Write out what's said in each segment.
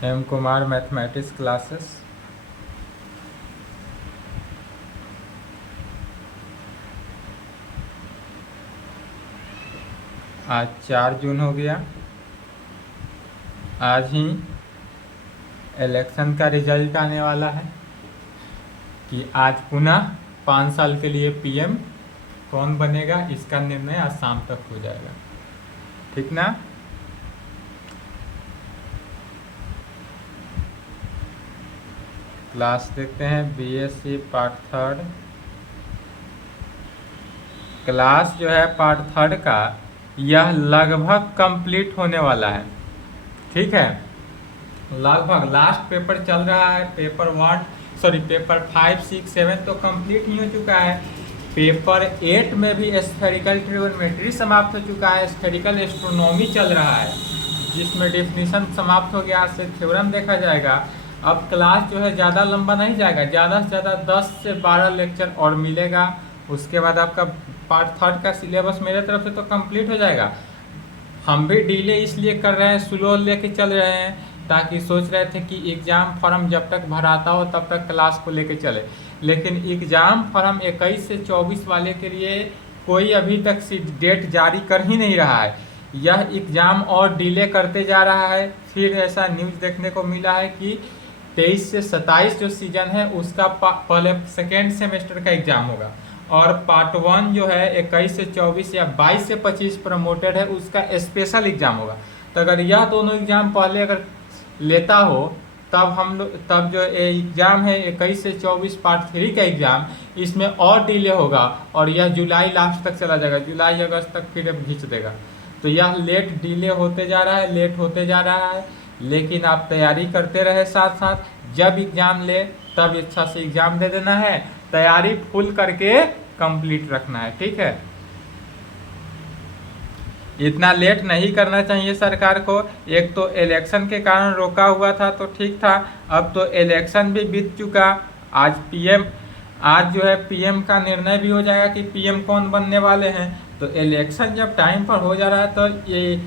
M Kumar mathematics classes. आज 4 जून हो गया। आज ही इलेक्शन का रिजल्ट आने वाला है कि आज पुनः 5 साल के लिए पीएम कौन बनेगा, इसका निर्णय आज शाम तक हो जाएगा। ठीक ना। क्लास देखते हैं, बीएससी पार्ट 3 क्लास जो है पार्ट 3 का यह लगभग कंप्लीट होने वाला है। ठीक है, लगभग लास्ट पेपर चल रहा है। पेपर 5, 6, 7 तो कंप्लीट ही हो चुका है। पेपर 8 में भी स्फेरिकल ट्रिगोनोमेट्री समाप्त हो चुका है। स्फेरिकल एस्ट्रोनॉमी चल रहा है जिसमें डेफिनेशन समाप्त हो गया, से थ्योरम देखा जाएगा। अब क्लास जो है ज़्यादा लंबा नहीं जाएगा, ज़्यादा से ज़्यादा 10 से 12 लेक्चर और मिलेगा। उसके बाद आपका पार्ट 3 का सिलेबस मेरे तरफ से तो कंप्लीट हो जाएगा। हम भी डिले इसलिए कर रहे हैं, स्लो लेके चल रहे हैं, ताकि सोच रहे थे कि एग्ज़ाम फॉर्म जब तक भराता हो तब तक क्लास को लेके चले। लेकिन एग्ज़ाम फॉर्म 21 से 24 वाले के लिए कोई अभी तक डेट जारी कर ही नहीं रहा है। यह एग्ज़ाम और डिले करते जा रहा है। फिर ऐसा न्यूज़ देखने को मिला है कि 23 से 27 जो सीजन है उसका पहले सेकेंड सेमेस्टर का एग्ज़ाम होगा, और पार्ट 1 जो है 21 से 24 या 22 से 25 प्रमोटेड है, उसका स्पेशल एग्ज़ाम होगा। तो अगर यह दोनों एग्ज़ाम पहले अगर लेता हो तब जो एग्ज़ाम है 21 से 24 पार्ट 3 का एग्ज़ाम, इसमें और डिले होगा और यह जुलाई लास्ट तक चला जाएगा, जुलाई अगस्त तक फिर खींच देगा। तो यह डिले होते जा रहा है, लेट होते जा रहा है। लेकिन आप तैयारी करते रहे साथ साथ, जब एग्ज़ाम ले तब अच्छा से एग्ज़ाम दे देना है, तैयारी फुल करके कंप्लीट रखना है। ठीक है, इतना लेट नहीं करना चाहिए सरकार को। एक तो इलेक्शन के कारण रोका हुआ था तो ठीक था, अब तो इलेक्शन भी बीत चुका। आज जो है पीएम का निर्णय भी हो जाएगा कि पीएम कौन बनने वाले हैं। तो इलेक्शन जब टाइम पर हो जा रहा है तो ये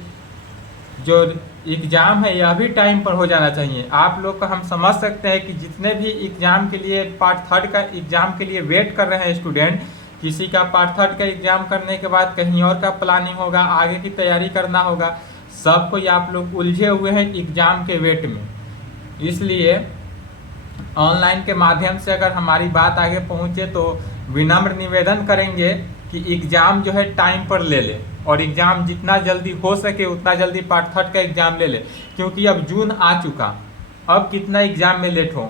जो एग्ज़ाम है यह भी टाइम पर हो जाना चाहिए। आप लोग को हम समझ सकते हैं कि जितने भी एग्ज़ाम के लिए पार्ट 3 का एग्ज़ाम के लिए वेट कर रहे हैं स्टूडेंट, किसी का पार्ट 3 का एग्ज़ाम करने के बाद कहीं और का प्लानिंग होगा, आगे की तैयारी करना होगा। सब कोई आप लोग उलझे हुए हैं एग्ज़ाम के वेट में। इसलिए ऑनलाइन के माध्यम से अगर हमारी बात आगे पहुँचे तो विनम्र निवेदन करेंगे कि एग्ज़ाम जो है टाइम पर ले ले, और एग्ज़ाम जितना जल्दी हो सके उतना जल्दी पार्ट 3 का एग्ज़ाम ले ले, क्योंकि अब जून आ चुका। अब कितना एग्ज़ाम में लेट हो,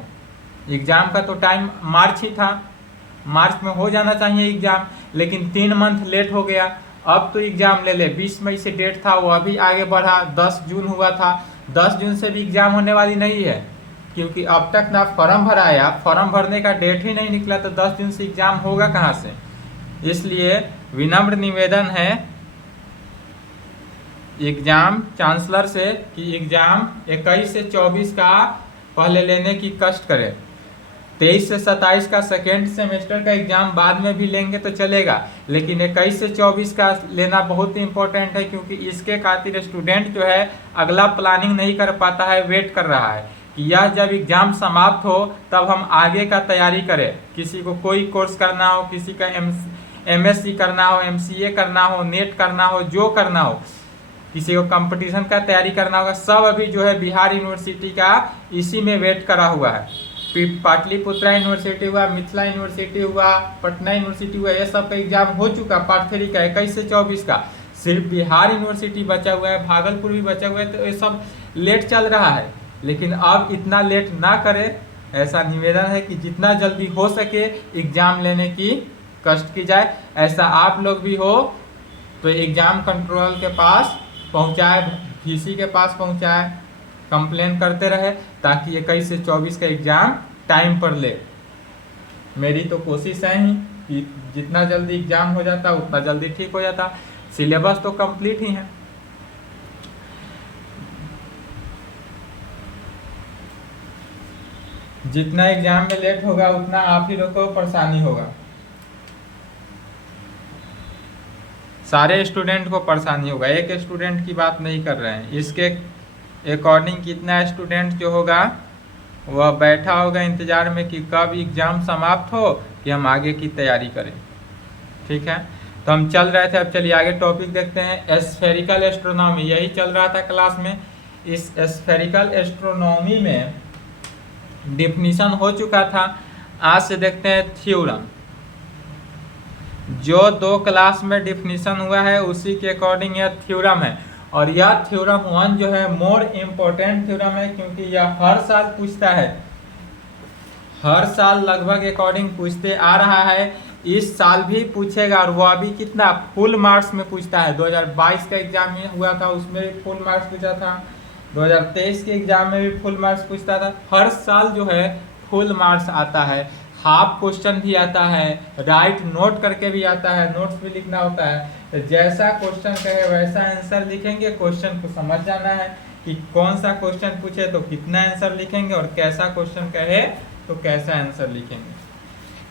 एग्ज़ाम का तो टाइम मार्च ही था, मार्च में हो जाना चाहिए एग्ज़ाम, लेकिन 3 मंथ लेट हो गया। अब तो एग्ज़ाम ले ले। 20 मई से डेट था, वो अभी आगे बढ़ा, 10 जून हुआ था। 10 जून से भी एग्ज़ाम होने वाली नहीं है, क्योंकि अब तक ना फॉर्म भराया, फॉर्म भरने का डेट ही नहीं निकला, तो 10 जून से एग्ज़ाम होगा कहाँ से। इसलिए विनम्र निवेदन है एग्ज़ाम चांसलर से कि एग्ज़ाम 21 से 24 का पहले लेने की कष्ट करें। 23 से 27 का सेकेंड सेमेस्टर का एग्ज़ाम बाद में भी लेंगे तो चलेगा, लेकिन 21 से 24 का लेना बहुत इंपॉर्टेंट है, क्योंकि इसके खातिर स्टूडेंट जो है अगला प्लानिंग नहीं कर पाता है, वेट कर रहा है कि यह जब एग्ज़ाम समाप्त हो तब हम आगे का तैयारी करें। किसी को कोई कोर्स करना हो, किसी का MSc करना हो, MCA करना हो, नेट करना हो, जो करना हो, किसी को कंपटीशन का तैयारी करना होगा, सब अभी जो है बिहार यूनिवर्सिटी का इसी में वेट करा हुआ है। पाटलिपुत्रा यूनिवर्सिटी हुआ, मिथिला यूनिवर्सिटी हुआ, पटना यूनिवर्सिटी हुआ, ये सब का एग्जाम हो चुका पार्ट 3 का 21 से 24 का। सिर्फ बिहार यूनिवर्सिटी बचा हुआ है, भागलपुर भी बचा हुआ है, तो ये सब लेट चल रहा है। लेकिन अब इतना लेट ना करें, ऐसा निवेदन है कि जितना जल्दी हो सके एग्जाम लेने की कष्ट की जाए। ऐसा आप लोग भी हो तो एग्जाम कंट्रोल के पास पहुंचाए, VC के पास पहुंचाए, कंप्लेन करते रहे, ताकि 21 से 24 का एग्ज़ाम टाइम पर ले। मेरी तो कोशिश है ही कि जितना जल्दी एग्ज़ाम हो जाता उतना जल्दी ठीक हो जाता। सिलेबस तो कंप्लीट ही है। जितना एग्ज़ाम में लेट होगा उतना आप ही लोग को परेशानी होगा, सारे स्टूडेंट को परेशानी होगा। एक स्टूडेंट की बात नहीं कर रहे हैं, इसके अकॉर्डिंग कितना स्टूडेंट जो होगा वह बैठा होगा इंतजार में कि कब एग्ज़ाम समाप्त हो कि हम आगे की तैयारी करें। ठीक है, तो हम चल रहे थे, अब चलिए आगे टॉपिक देखते हैं। स्फेरिकल एस्ट्रोनॉमी, यही चल रहा था क्लास में। इस स्फेरिकल एस्ट्रोनॉमी में डिफिनीशन हो चुका था। आज से देखते हैं थ्योरम। जो 2 क्लास में डिफिनीशन हुआ है उसी के अकॉर्डिंग यह थ्योरम है। और यह थ्योरम 1 जो है मोर इम्पोर्टेंट थ्योरम है, क्योंकि यह हर साल पूछता है, हर साल लगभग अकॉर्डिंग पूछते आ रहा है। इस साल भी पूछेगा, और वो अभी कितना फुल मार्क्स में पूछता है। 2022 का एग्जाम में हुआ था, उसमें भी फुल मार्क्स पूछा था। 2023 के एग्जाम में भी फुल मार्क्स पूछता था। हर साल जो है फुल मार्क्स आता है, हाफ क्वेश्चन भी आता है, राइट नोट करके भी आता है, नोट्स भी लिखना होता है। तो जैसा क्वेश्चन कहे वैसा आंसर लिखेंगे। क्वेश्चन को समझ जाना है कि कौन सा क्वेश्चन पूछे तो कितना आंसर लिखेंगे, और कैसा क्वेश्चन कहे तो कैसा आंसर लिखेंगे।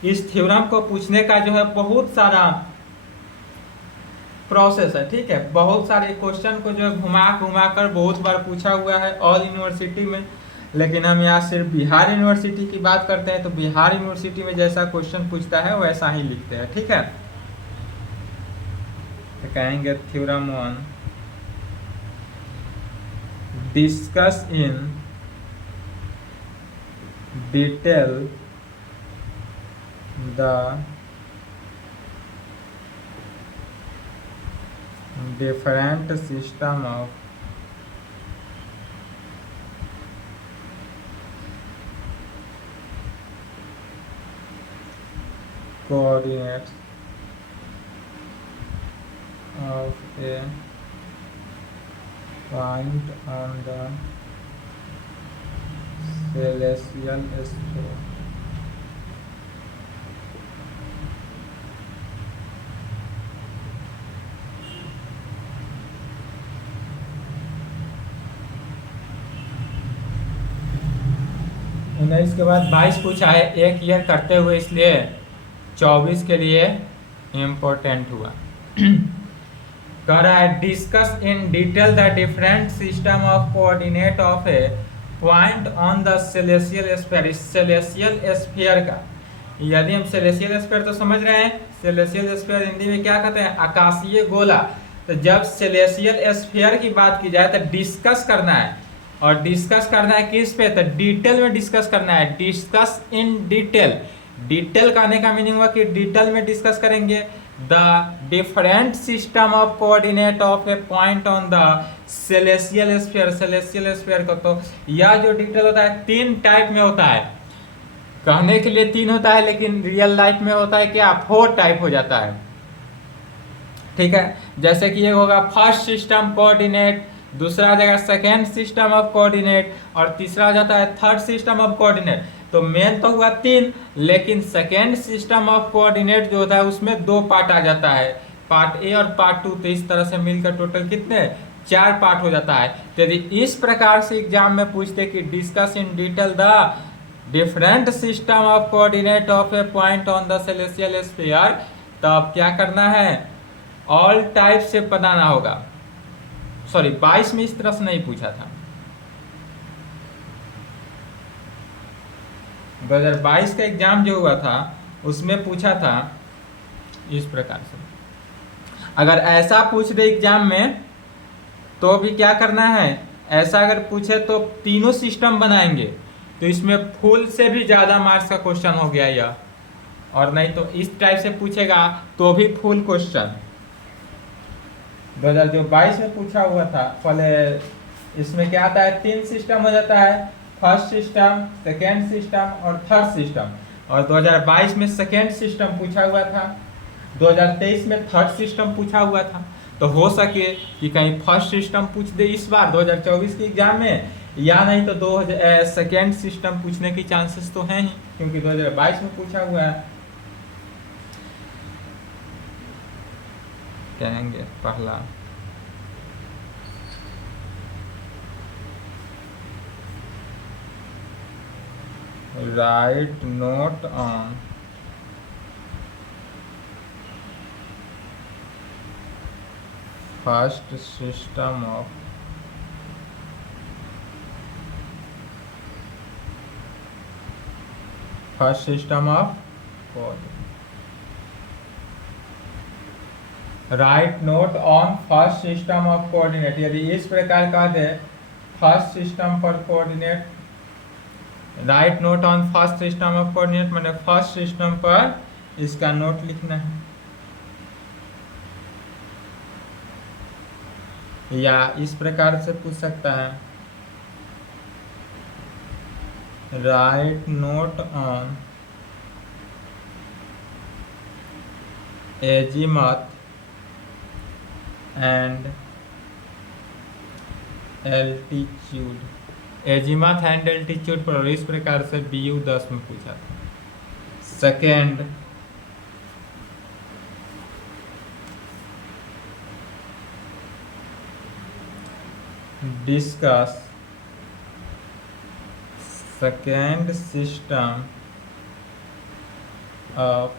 इस थ्योरम को पूछने का जो है बहुत सारा प्रोसेस है। ठीक है, बहुत सारे क्वेश्चन को जो है घुमा घुमा कर बहुत बार पूछा हुआ है ऑल यूनिवर्सिटी में। लेकिन हम यहाँ सिर्फ बिहार यूनिवर्सिटी की बात करते हैं, तो बिहार यूनिवर्सिटी में जैसा क्वेश्चन पूछता है वैसा ही लिखते हैं। ठीक है, तो कहेंगे theorem 1, discuss in detail the different system of coordinates of a point on the celestial sphere. इसके बाद 22 पूछा है, एक ईयर करते हुए, इसलिए 24 के लिए इम्पोर्टेंट हुआ। कह रहा है discuss in detail the different system of coordinate of a point on the celestial sphere. इस सेलेसियल स्फीयर का, यदि हम सेलेसियल स्फीयर तो समझ रहे हैं, सेलेसियल स्फीयर हिंदी में क्या कहते हैं, आकाशीय गोला। तो जब सेलेसियल स्फीयर की बात की जाए तो डिस्कस करना है, और डिस्कस करना है किस पे, तो डिटेल में डिस्कस करना है। डिस्कस इन डिटेल, डिटेल कहने का मीनिंग हुआ कि डिटेल में डिस्कस करेंगे the different system of coordinate of a point on the celestial sphere. Celestial sphere को तो यह जो डिटेल होता है 3 टाइप में होता है। कहने के लिए 3 होता है, लेकिन रियल लाइफ में होता है क्या, 4 टाइप हो जाता है। ठीक है, जैसे कि ये होगा फर्स्ट सिस्टम कोऑर्डिनेट, दूसरा जगह सेकेंड सिस्टम ऑफ कोऑर्डिनेट, और तीसरा हो जाता है थर्ड सिस्टम ऑफ कोऑर्डिनेट। तो मेन तो हुआ 3, लेकिन सेकेंड सिस्टम ऑफ कोऑर्डिनेट जो होता है उसमें 2 पार्ट आ जाता है, पार्ट ए और पार्ट 2। तो इस तरह से मिलकर टोटल कितने, 4 पार्ट हो जाता है। तो यदि इस प्रकार से एग्जाम में पूछते कि discuss in detail the different system of coordinate of a point on the celestial sphere, तो अब क्या करना है, ऑल टाइप से बनाना होगा। सॉरी, 22 में इस तरह से नहीं पूछा था। 2022 का एग्जाम जो हुआ था उसमें पूछा था इस प्रकार से। अगर ऐसा पूछ दे एग्जाम में तो भी क्या करना है, ऐसा अगर पूछे तो तीनों सिस्टम बनाएंगे, तो इसमें फुल से भी ज़्यादा मार्क्स का क्वेश्चन हो गया यह। और नहीं तो इस टाइप से पूछेगा तो भी फुल क्वेश्चन। 2022 में पूछा हुआ था, पहले इसमें क्या आता है, 3 सिस्टम हो जाता है, फर्स्ट सिस्टम, सेकेंड सिस्टम और थर्ड सिस्टम। और 2022 में सेकेंड सिस्टम पूछा हुआ था, 2023 में थर्ड सिस्टम पूछा हुआ था। तो हो सके कि कहीं फर्स्ट सिस्टम पूछ दे इस बार 2024 के एग्जाम में, या नहीं तो सेकेंड सिस्टम पूछने की चांसेस तो हैं ही, क्योंकि 2022 में पूछा हुआ है। कहेंगे पहला, right note on first system of first system of coordinate. Right note on first system of coordinate. यदि इस प्रकार का दे फर्स्ट सिस्टम पर coordinate, right note on first system of coordinate मैंने फर्स्ट सिस्टम पर इसका नोट लिखना है, या इस प्रकार से पूछ सकता है write note on azimuth and altitude, azimuth and altitude पर इस प्रकार से BU 10 में पूछा था। Second, discuss second system of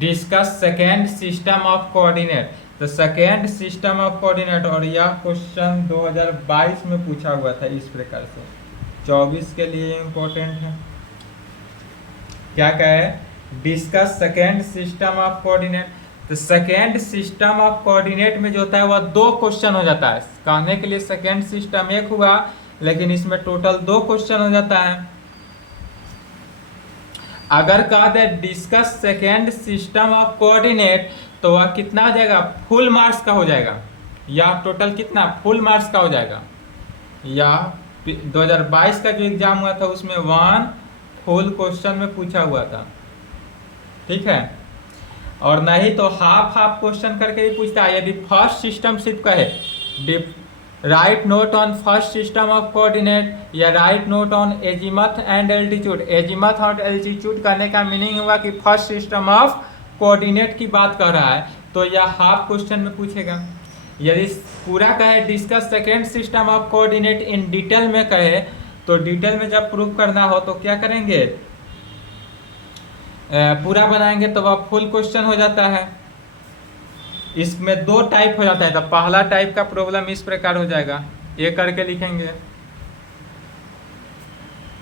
discuss second system of coordinate. तो सेकेंड सिस्टम ऑफ कोऑर्डिनेट, और यह क्वेश्चन 2022 में पूछा हुआ था इस प्रकार से, 24 के लिए इम्पोर्टेंट है। क्या कहे, discuss second system of coordinate. तो सेकेंड सिस्टम ऑफ कोऑर्डिनेट में जो होता है वह 2 क्वेश्चन हो जाता है। कहने के लिए सेकेंड सिस्टम एक हुआ, लेकिन इसमें टोटल 2 क्वेश्चन हो जाता है। अगर कहा they discuss second system of coordinate, तो वह कितना हो जाएगा, फुल मार्क्स का हो जाएगा, या टोटल कितना फुल मार्क्स का हो जाएगा। या 2022 का जो एग्जाम हुआ था उसमें 1 फुल क्वेश्चन में पूछा हुआ था, ठीक है। और नहीं तो हाफ हाफ क्वेश्चन करके भी पूछता है। यदि फर्स्ट सिस्टम सिर्फ कहे write note on first system of coordinate, या write note on azimuth and altitude. Azimuth और एल्टीट्यूड करने का मीनिंग हुआ कि फर्स्ट सिस्टम ऑफ कोऑर्डिनेट की बात कर रहा है, तो यह हाफ क्वेश्चन में पूछेगा। यदि पूरा कहे discuss second system of coordinate in detail में कहे, तो डिटेल में जब प्रूव करना हो तो क्या करेंगे, पूरा बनाएंगे, तो वह फुल क्वेश्चन हो जाता है। इसमें 2 टाइप हो जाता है। तो पहला टाइप का प्रॉब्लम इस प्रकार हो जाएगा, ये करके लिखेंगे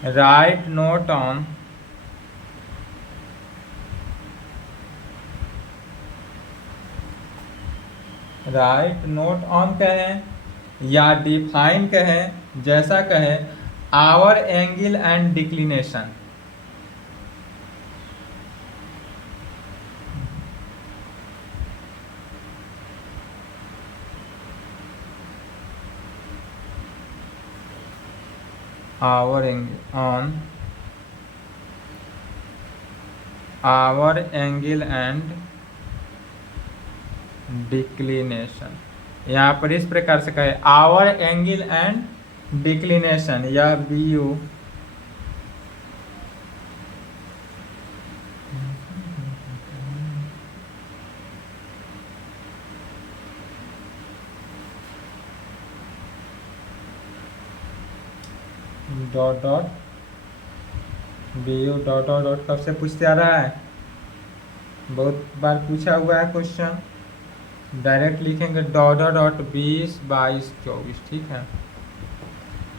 राइट नोट ऑन कहें या डिफाइन कहें, जैसा कहें our angle and declination. our angle and declination। यहाँ पर इस प्रकार से कहे our angle and declination, या BU dot dot BU dot dot dot कब से पूछते आ रहा है, बहुत बार पूछा हुआ है क्वेश्चन। डायरेक्ट लिखेंगे डॉट डॉट डॉट 20 22 24, ठीक है।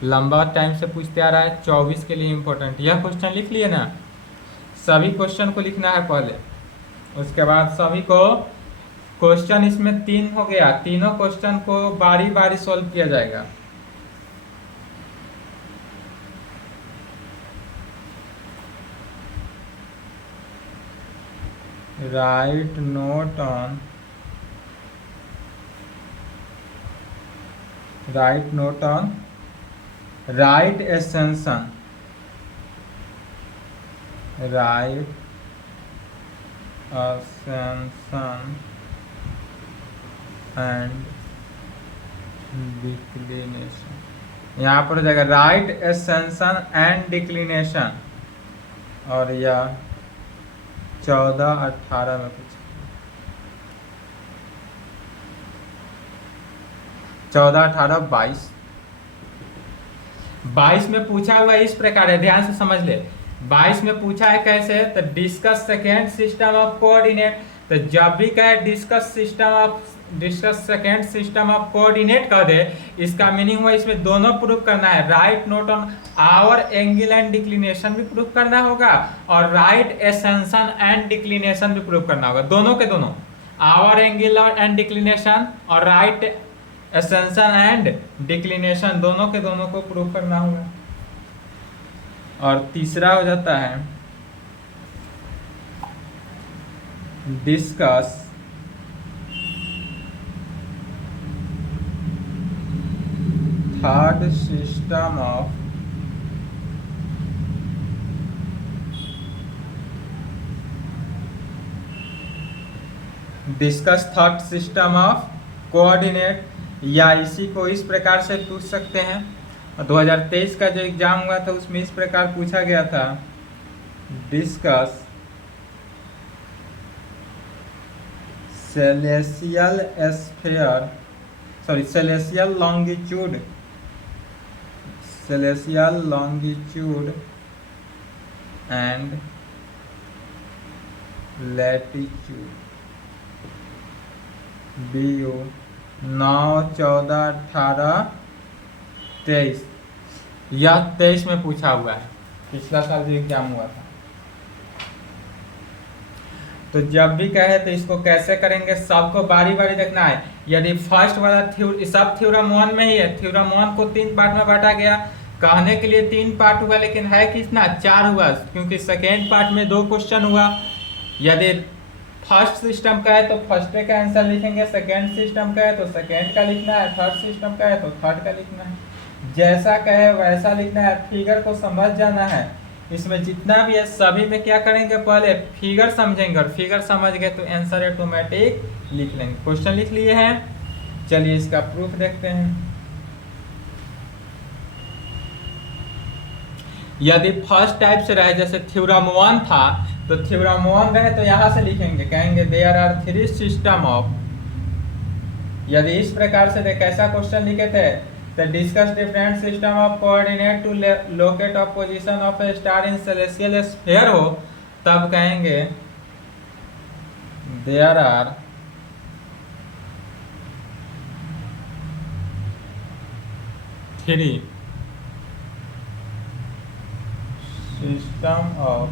लंबा टाइम से पूछते आ रहा है, 24 के लिए इम्पोर्टेंट। यह क्वेश्चन लिख लिए ना, सभी क्वेश्चन को लिखना है पहले, उसके बाद सभी को क्वेश्चन, इसमें 3 हो गया, तीनों क्वेश्चन को बारी बारी सॉल्व किया जाएगा। Right note on right extension and declination. यहाँ पर हो जाएगा राइट एक्सटेंशन एंड डिक्लिनेशन, और यह 14-18 में पूछा, 14-18-22 22 में पूछा हुआ इस प्रकार है, ध्यान से समझ ले। 22 में पूछा है कैसे, तो discuss second system of coordinate. तो जब भी कहे discuss system of discuss second system of coordinate कह दे, इसका मीनिंग हुआ इसमें दोनों प्रूफ करना है। Write note on our angle and declination भी प्रूफ करना होगा और राइट एसेंशन एंड डिक्लिनेशन भी प्रूफ करना होगा, दोनों के दोनों, आवर एंगल एंड डिक्लिनेशन और राइट एसेंशन एंड डिक्लिनेशन, दोनों के दोनों को प्रूफ करना होगा। और तीसरा हो जाता है discuss third system of coordinate, या इसी को इस प्रकार से पूछ सकते हैं। 2023 का जो एग्जाम हुआ था उसमें इस प्रकार पूछा गया था, discuss celestial longitude and latitude BU 9, 14, 18, 23, यह 23 में पूछा हुआ है, पिछला साल जो एग्जाम हुआ था। तो जब भी कहे तो इसको कैसे करेंगे, सबको बारी बारी देखना है। यदि फर्स्ट वाला सब थ्योरम 1 में ही है, थ्योरम 1 को 3 पार्ट में बांटा गया, कहने के लिए 3 पार्ट हुआ लेकिन है कितना, 4 हुआ, क्योंकि सेकेंड पार्ट में 2 क्वेश्चन हुआ। यदि फर्स्ट सिस्टम का है तो फर्स्ट का आंसर लिखेंगे, सेकेंड सिस्टम का है तो सेकेंड का लिखना है, थर्ड सिस्टम का है तो थर्ड का लिखना है, जैसा कहे वैसा लिखना है। फिगर को समझ जाना है, इसमें जितना भी है सभी में क्या करेंगे, पहले फिगर समझेंगे और फिगर समझ गए तो आंसर ऑटोमेटिक लिख लेंगे। क्वेश्चन लिख लिए हैं, चलिए इसका प्रूफ देखते हैं। यदि फर्स्ट टाइप से रहे, जैसे थ्योरम 1 था, तो थ्योरम 1 रहे तो यहां से लिखेंगे, कहेंगे देयर आर 3 सिस्टम ऑफ, यदि इस प्रकार से कैसा क्वेश्चन लिखे थे, तो discuss different system of coordinate to locate of position of a star in celestial sphere हो, तब कहेंगे there are 3 system of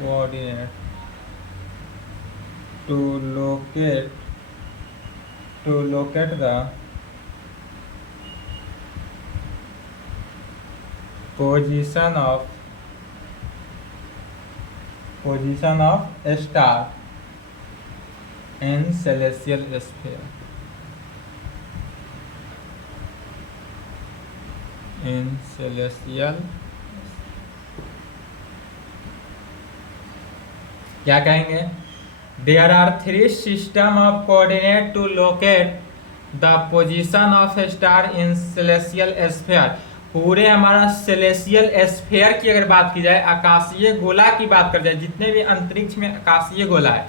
coordinate to locate the position of a star in celestial sphere, क्या कहेंगे, there are 3 system of coordinate to locate the position of a star in celestial sphere। पूरे हमारा celestial sphere की अगर बात की जाए, आकाशीय गोला की बात कर जाए, जितने भी अंतरिक्ष में आकाशीय गोला है,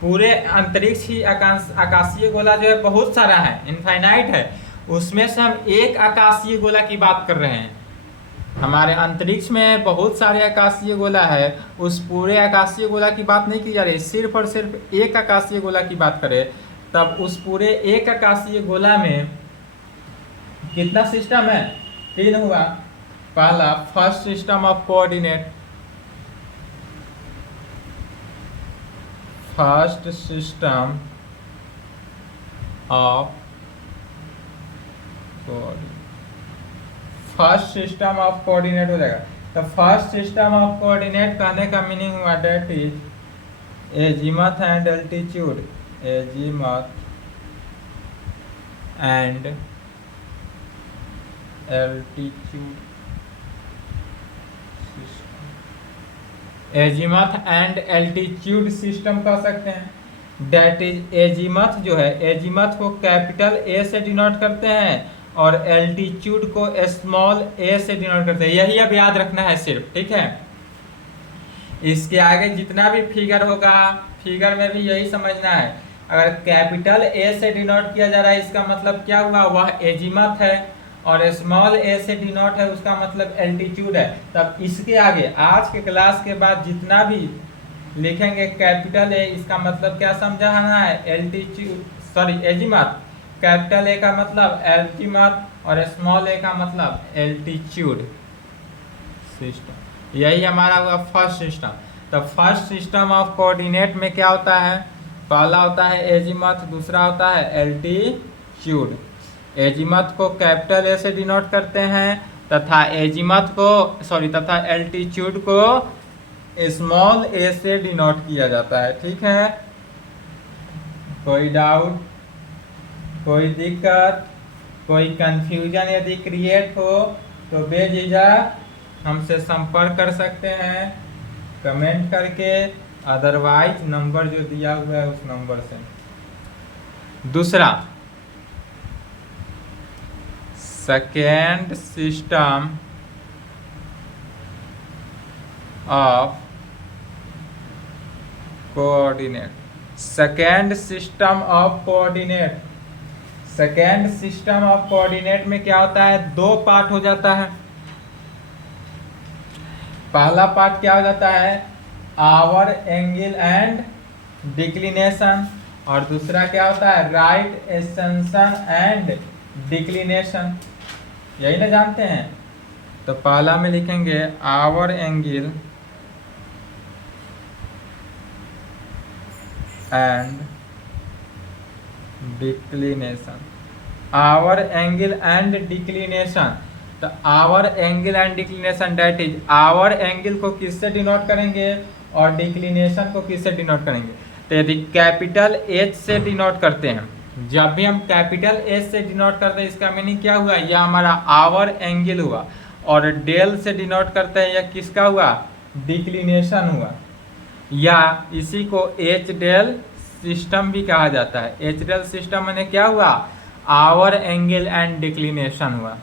पूरे अंतरिक्ष ही आकाशीय गोला जो है बहुत सारा है, इनफाइनाइट है, उसमें से हम एक आकाशीय गोला की बात कर रहे हैं। हमारे अंतरिक्ष में बहुत सारे आकाशीय गोला है, उस पूरे आकाशीय गोला की बात नहीं की जा रही, सिर्फ और सिर्फ एक आकाशीय गोला की बात करें, तब उस पूरे एक आकाशीय गोला में कितना सिस्टम है, 3 हुआ। पहला first system of coordinate, first system of coordinate, first system of coordinate हो जाएगा। तो फर्स्ट सिस्टम ऑफ कोऑर्डिनेट कहने का मीनिंग हुआ that is azimuth and altitude, azimuth and altitude system, azimuth and altitude system कह सकते हैं। डेट इज एजीमथ जो है, एजीमथ को कैपिटल ए से डिनोट करते हैं और एल्टीट्यूड को स्मॉल ए से डिनोट करते हैं, यही अब याद रखना है सिर्फ, ठीक है। इसके आगे जितना भी फिगर होगा, फिगर में भी यही समझना है, अगर कैपिटल ए से डिनोट किया जा रहा है इसका मतलब क्या हुआ, वह एजीमथ है, और स्मॉल ए से डिनोट है उसका मतलब एल्टीट्यूड है। तब इसके आगे आज के क्लास के बाद जितना भी लिखेंगे कैपिटल ए, इसका मतलब क्या समझाना है, एजीमथ। कैपिटल ए का मतलब एल्जीमथ और स्मॉल ए का मतलब एल्टीट्यूड सिस्टम। यही हमारा हुआ फर्स्ट सिस्टम। तो फर्स्ट सिस्टम ऑफ कोऑर्डिनेट में क्या होता है, पहला होता है एजीमथ, दूसरा होता है एल्टीट्यूड। एजीमथ को कैपिटल ए से डिनोट करते हैं तथा तथा एल्टीट्यूड को स्मॉल ए से डिनोट किया जाता है। ठीक है, कोई डाउट, कोई दिक्कत, कोई कंफ्यूजन यदि क्रिएट हो तो बेझिझक हमसे संपर्क कर सकते हैं कमेंट करके, अदरवाइज नंबर जो दिया हुआ है उस नंबर से। दूसरा, second system of coordinate. Second system of coordinate, second system of coordinate में क्या होता है, दो पार्ट हो जाता है। पहला पार्ट क्या हो जाता है, आवर एंगल एंड डिक्लिनेशन, और दूसरा क्या होता है, राइट एक्सटेंशन एंड डिक्लिनेशन। यही ना जानते हैं। तो पहला में लिखेंगे hour angle and declination, hour angle and declination. तो hour angle and declination that is, hour angle को किससे डिनोट करेंगे और डिक्लिनेशन को किससे डिनोट करेंगे। तो यदि कैपिटल एच से डिनोट करते हैं, जब भी हम कैपिटल एच से डिनोट करते हैं इसका मीनिंग क्या हुआ, यह हमारा आवर एंगल हुआ। और डेल से डिनोट करते हैं, यह किसका हुआ, डिक्लिनेशन हुआ, या इसी को एच डेल सिस्टम भी कहा जाता है। एच डेल सिस्टम मैंने क्या हुआ, आवर एंगल एंड डिक्लिनेशन हुआ।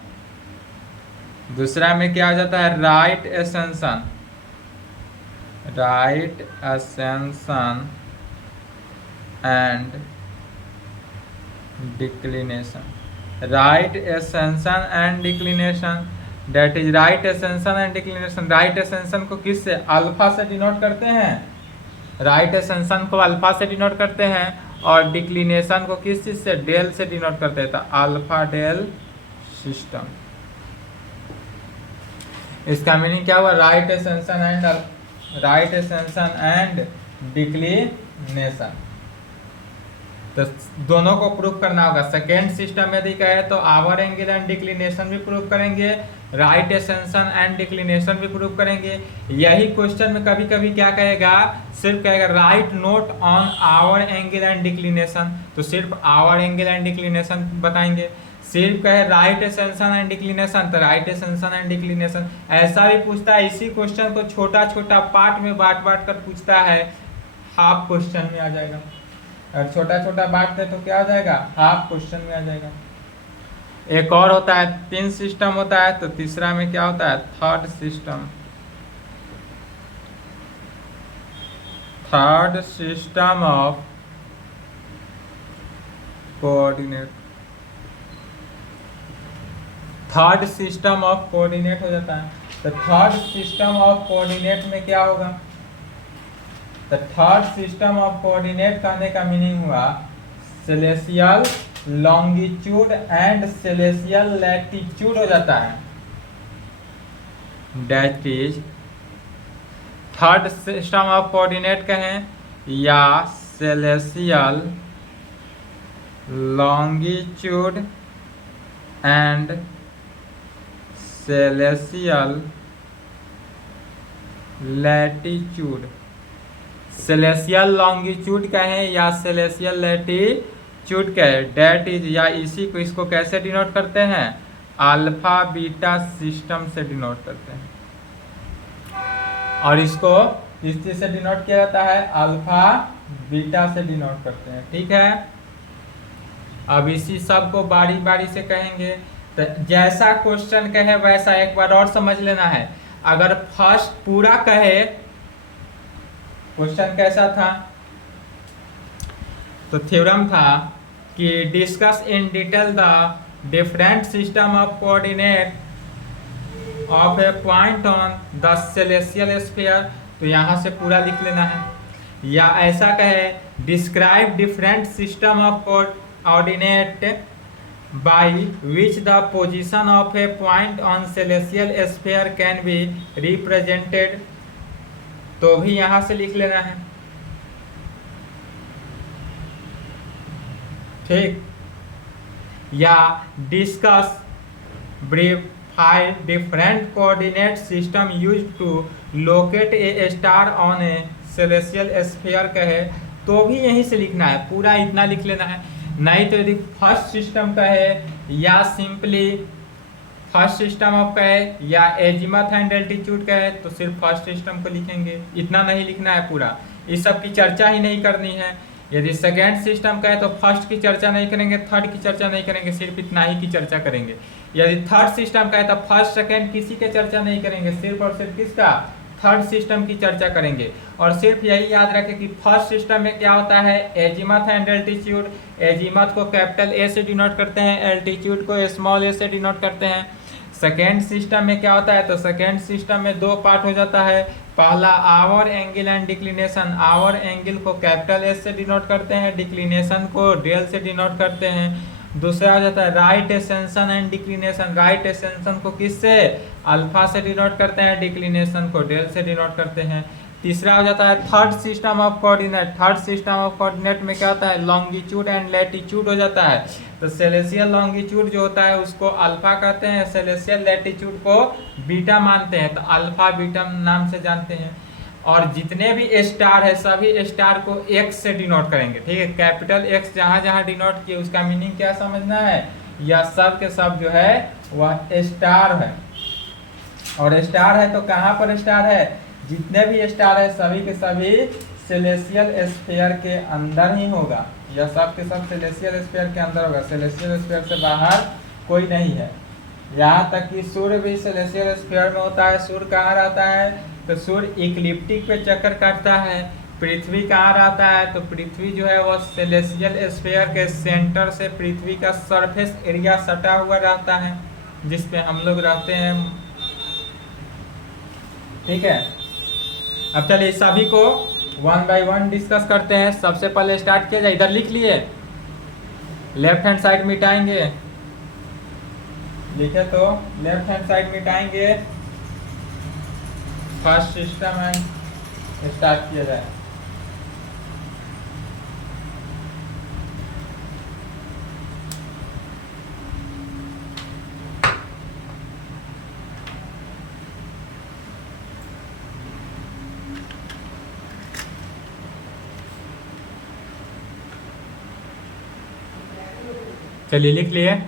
दूसरा में क्या हो जाता है, right extension, right extension and declination, right extension and declination that is, right extension and declination. Right extension को किस से, अल्फा से डिनोट करते हैं, राइट एक्सटेंशन को अल्फा से डिनोट करते हैं, और डिक्लिनेशन को किस चीज से, डेल से डिनोट करते हैं। तो अल्फा डेल सिस्टम, इसका मीनिंग क्या हुआ, राइट एक्सटेंशन एंड डिक्लिनेशन। तो दोनों को प्रूव करना होगा। सेकेंड सिस्टम यदि कहे तो आवर एंगल एंड डिक्लिनेशन भी प्रूव करेंगे, राइट एक्सटेंशन एंड डिक्लिनेशन भी प्रूव करेंगे। यही क्वेश्चन में कभी कभी क्या कहेगा, सिर्फ कहेगा right note on our angle and declination, तो सिर्फ आवर एंगल एंड डिक्लिनेशन बताएंगे। सिर्फ कहे राइट एक्सटेंशन एंड डिक्लिनेशन, तो राइट एक्सटेंशन एंड डिक्लिनेशन। ऐसा भी पूछता है, इसी क्वेश्चन को छोटा छोटा पार्ट में बांट बांट कर पूछता है, हाफ क्वेश्चन में आ जाएगा। और छोटा छोटा बांटते तो क्या हो जाएगा, हाफ क्वेश्चन में आ जाएगा। एक और होता है, तीन सिस्टम होता है, तो तीसरा में क्या होता है, third system. Third system of coordinate, third system of coordinate हो जाता है। तो थर्ड सिस्टम ऑफ कोऑर्डिनेट में क्या होगा, तो थर्ड सिस्टम ऑफ कोऑर्डिनेट कहने का मीनिंग हुआ celestial longitude and celestial latitude हो जाता है। That is, third system of coordinate कहें या celestial longitude and celestial latitude. Celestial longitude कहें या सेलेशियल लैटिट्यूड कहें, डेट इज, या इसी को, इसको कैसे डिनोट करते हैं, अल्फा बीटा सिस्टम से डिनोट करते हैं। और इसको किस चीज से डिनोट किया जाता है, अल्फा बीटा से डिनोट करते हैं। ठीक है, अब इसी सब को बारी बारी से कहेंगे। तो जैसा क्वेश्चन कहे वैसा एक बार और समझ लेना है। अगर फर्स्ट पूरा कहे, क्वेश्चन कैसा था, तो थ्योरम था कि discuss in detail the different system of coordinate of a point on the celestial sphere. तो यहाँ से पूरा लिख लेना है। या ऐसा कहे describe different system of coordinate by which the position of a point on celestial sphere can be represented, तो भी यहां से लिख लेना है। ठीक, या discuss briefly different coordinate system use to locate a star on a celestial sphere कहे तो भी यहीं से लिखना है, पूरा इतना लिख लेना है। नहीं तो यदि फर्स्ट सिस्टम कहे या सिंपली फर्स्ट सिस्टम ऑफ कहे या एजिमथ एंड एल्टीट्यूड कहे तो सिर्फ फर्स्ट सिस्टम को लिखेंगे, इतना नहीं लिखना है पूरा, इस सब की चर्चा ही नहीं करनी है। यदि सेकेंड सिस्टम कहे तो फर्स्ट की चर्चा नहीं करेंगे, थर्ड की चर्चा नहीं करेंगे, सिर्फ इतना ही की चर्चा करेंगे। यदि थर्ड सिस्टम कहे तो फर्स्ट सेकेंड किसी के चर्चा नहीं करेंगे, सिर्फ और सिर्फ किसका, थर्ड सिस्टम की चर्चा करेंगे। और सिर्फ यही याद रखें कि फर्स्ट सिस्टम में क्या होता है, एजिमथ एंड एल्टीट्यूड, एजिमथ को कैपिटल ए से डिनोट करते हैं, एल्टीट्यूड को स्मॉल ए से डिनोट करते हैं। सेकेंड सिस्टम में क्या होता है, तो सेकेंड सिस्टम में दो पार्ट हो जाता है, पहला our angle and declination, hour angle को कैपिटल एस से डिनोट करते हैं, डिक्लिनेशन को डेल से डिनोट करते हैं। दूसरा हो जाता है right ascension and declination, right ascension को किससे, अल्फा से डिनोट करते हैं, डिक्लिनेशन को डेल से डिनोट करते हैं। तीसरा हो जाता है third system of coordinate, third system of coordinate में क्या होता है, लॉन्गिट्यूड एंड लैटिट्यूड हो जाता है। तो सेलेस्टियल लॉन्गिट्यूड जो होता है उसको अल्फा कहते हैं, सेलेस्टियल लैटिट्यूड को बीटा मानते हैं, तो अल्फा बीटा नाम से जानते हैं। और जितने भी स्टार है सभी स्टार को एक्स से डिनोट करेंगे, ठीक है, कैपिटल एक्स जहां जहां डिनोट किए उसका मीनिंग क्या समझना है, या सब के सब जो है वह स्टार है। और स्टार है तो कहाँ पर स्टार है, जितने भी स्टार है सभी के सभी सेलेस्टियल स्फीयर के अंदर ही होगा, या सब के सब सेलेस्टियल स्फीयर के अंदर होगा, सेलेस्टियल स्फीयर से बाहर कोई नहीं है। यहाँ तक कि सूर्य भी सेलेस्टियल स्फीयर में होता है। सूर्य कहाँ रहता है, तो सूर्य इक्लिप्टिक पे चक्कर काटता है। पृथ्वी कहाँ रहता है, तो पृथ्वी जो है वह सेलेस्टियल स्फीयर के सेंटर से पृथ्वी का सरफेस एरिया सटा हुआ रहता है जिसपे हम लोग रहते हैं, ठीक है। अब चलिए सभी को वन बाय वन डिस्कस करते हैं। सबसे पहले स्टार्ट किया जाए, इधर लिख लिए, लेफ्ट हैंड साइड मिटाएंगे, लिखे तो लेफ्ट हैंड साइड मिटाएंगे, फर्स्ट सिस्टम है, स्टार्ट किया जाए। चलिए लिख लिए।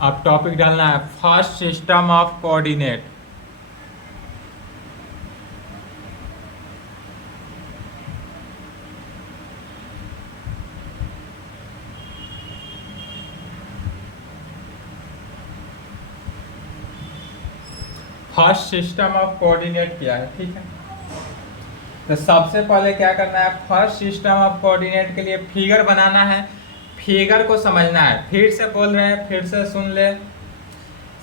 अब टॉपिक डालना है first system of coordinate. First system of coordinate क्या है, ठीक है। तो सबसे पहले क्या करना है, फर्स्ट सिस्टम ऑफ कोऑर्डिनेट के लिए फिगर बनाना है, फिगर को समझना है। फिर से बोल रहे हैं, फिर से सुन ले,